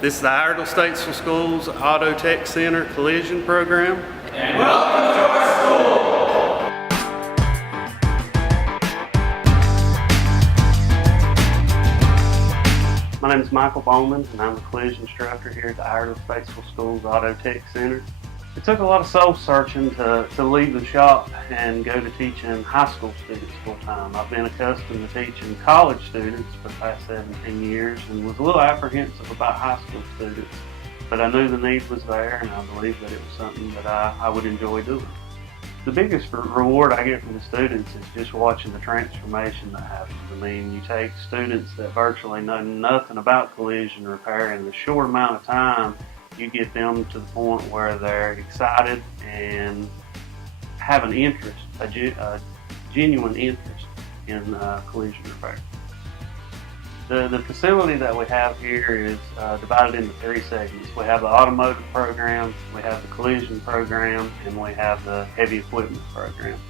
This is the Iredell Statesville Schools Auto Tech Center Collision Program. And welcome to our school! My name is Michael Bowman, and I'm a collision instructor here at the Iredell Statesville Schools Auto Tech Center. It took a lot of soul searching to leave the shop and go to teaching high school students full time. I've been accustomed to teaching college students for the past 17 years and was a little apprehensive about high school students, but I knew the need was there and I believed that it was something that I would enjoy doing. The biggest reward I get from the students is just watching the transformation that happens. I mean, you take students that virtually know nothing about collision repair, and in a short amount of time, you get them to the point where they're excited and have an interest, a genuine interest in collision repair. The facility that we have here is divided into three segments. We have the automotive program, we have the collision program, and we have the heavy equipment program.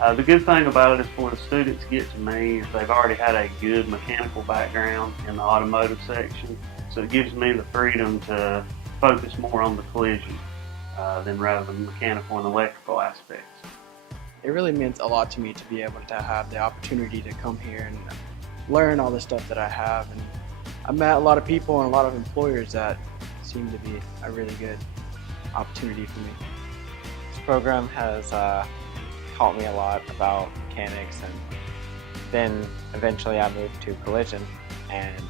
The good thing about it is for the students to get to me, they've already had a good mechanical background in the automotive section, so it gives me the freedom to focus more on the collision than rather than mechanical and electrical aspects. It really meant a lot to me to be able to have the opportunity to come here and learn all the stuff that I have, and I met a lot of people and a lot of employers that seem to be a really good opportunity for me. This program has taught me a lot about mechanics, and then eventually I moved to collision, and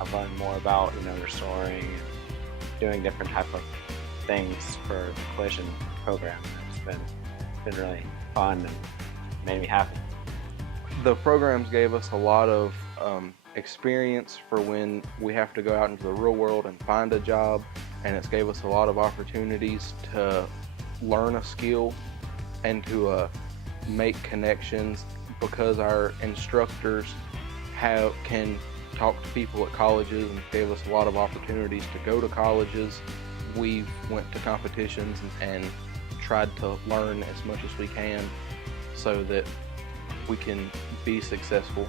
I've learned more about restoring and doing different type of things for the collision program. It's been really fun and made me happy. The programs gave us a lot of experience for when we have to go out into the real world and find a job, and it's gave us a lot of opportunities to learn a skill and to make connections, because our instructors can talk to people at colleges and gave us a lot of opportunities to go to colleges. We went to competitions and tried to learn as much as we can so that we can be successful.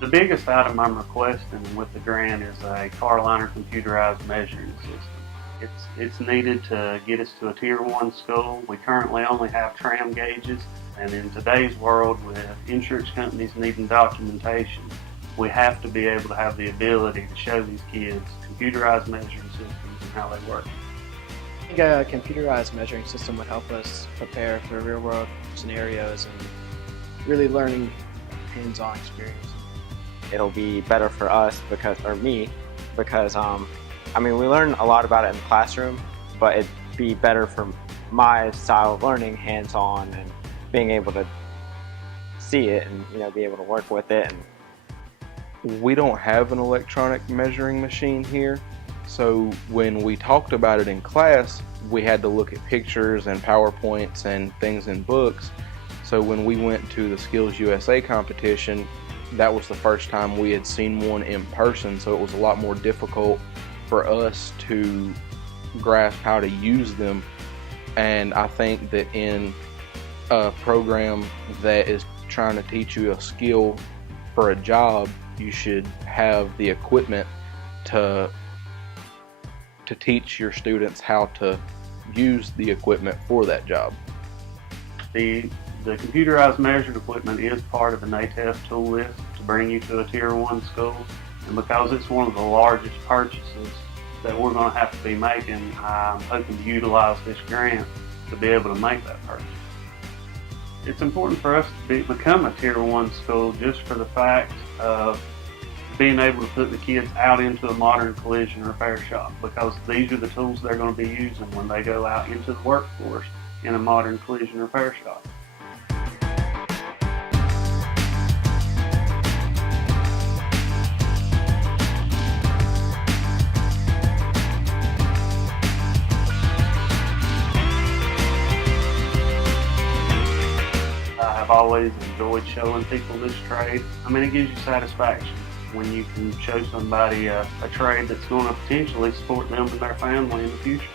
The biggest item I'm requesting with the grant is a car liner computerized measuring system. It's needed to get us to a Tier 1 school. We currently only have tram gauges, and in today's world with insurance companies needing documentation, we have to be able to have the ability to show these kids computerized measuring systems and how they work. I think a computerized measuring system would help us prepare for real world scenarios and really learning hands-on experience. It'll be better for us or me, because we learn a lot about it in the classroom, but it'd be better for my style of learning hands-on and being able to see it and be able to work with it. We don't have an electronic measuring machine here, so when we talked about it in class, we had to look at pictures and PowerPoints and things in books. So when we went to the Skills USA competition, that was the first time we had seen one in person, so it was a lot more difficult for us to grasp how to use them. And I think that in a program that is trying to teach you a skill for a job, you should have the equipment to teach your students how to use the equipment for that job. The computerized measuring equipment is part of the NATEF tool list to bring you to a Tier 1 school, and because it's one of the largest purchases that we're going to have to be making, I'm hoping to utilize this grant to be able to make that purchase. It's important for us to become a Tier 1 school just for the fact of being able to put the kids out into a modern collision repair shop, because these are the tools they're going to be using when they go out into the workforce in a modern collision repair shop. I've always enjoyed showing people this trade. It gives you satisfaction when you can show somebody a trade that's going to potentially support them and their family in the future.